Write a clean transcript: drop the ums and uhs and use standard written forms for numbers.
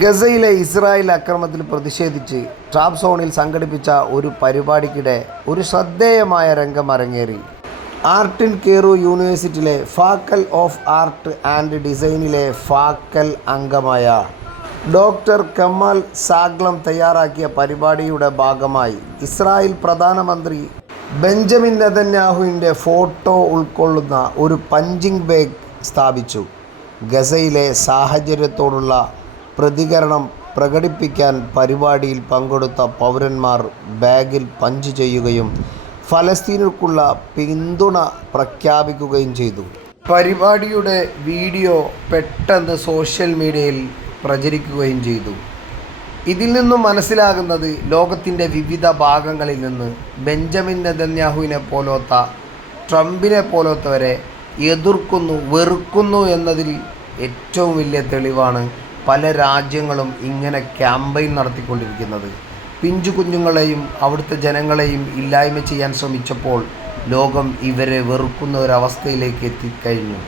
ഗസയിലെ ഇസ്രായേൽ ആക്രമണത്തിൽ പ്രതിഷേധിച്ച് ട്രാബ്സോണിൽ സംഘടിപ്പിച്ച ഒരു പരിപാടിക്കിടെ ഒരു ശ്രദ്ധേയമായ രംഗം അരങ്ങേറി. ആർട്ടിൻ കെയ്റോ യൂണിവേഴ്സിറ്റിയിലെ ഫാക്കൽ ഓഫ് ആർട്ട് ആൻഡ് ഡിസൈനിലെ ഫാക്കൽ അംഗമായ ഡോക്ടർ കമാൽ സാഗ്ലം തയ്യാറാക്കിയ പരിപാടിയുടെ ഭാഗമായി ഇസ്രായേൽ പ്രധാനമന്ത്രി ബെഞ്ചമിൻ നെതന്യാഹുവിൻ്റെ ഫോട്ടോ ഉൾക്കൊള്ളുന്ന ഒരു പഞ്ചിങ് ബാഗ് സ്ഥാപിച്ചു. ഗസയിലെ സാഹചര്യത്തോടുള്ള പ്രതികരണം പ്രകടിപ്പിക്കാൻ പരിപാടിയിൽ പങ്കെടുത്ത പൗരന്മാർ ബാഗിൽ പഞ്ച് ചെയ്യുകയും ഫലസ്തീനർക്കുള്ള പിന്തുണ പ്രഖ്യാപിക്കുകയും ചെയ്തു. പരിപാടിയുടെ വീഡിയോ പെട്ടെന്ന് സോഷ്യൽ മീഡിയയിൽ പ്രചരിക്കുകയും ചെയ്തു. ഇതിൽ നിന്നും മനസ്സിലാകുന്നത് ലോകത്തിൻ്റെ വിവിധ ഭാഗങ്ങളിൽ നിന്ന് ബെഞ്ചമിൻ നെതന്യാഹുവിനെ പോലത്തെ ട്രംപിനെ പോലത്തവരെ എതിർക്കുന്നു, വെറുക്കുന്നു എന്നതിൽ ഏറ്റവും വലിയ തെളിവാണ് പല രാജ്യങ്ങളും ഇങ്ങനെ ക്യാമ്പയിൻ നടത്തിക്കൊണ്ടിരിക്കുന്നത്. പിഞ്ചു കുഞ്ഞുങ്ങളെയും അവിടുത്തെ ജനങ്ങളെയും ഇല്ലായ്മ ചെയ്യാൻ ശ്രമിച്ചപ്പോൾ ലോകം ഇവരെ വെറുക്കുന്ന ഒരവസ്ഥയിലേക്ക് എത്തിക്കഴിഞ്ഞു.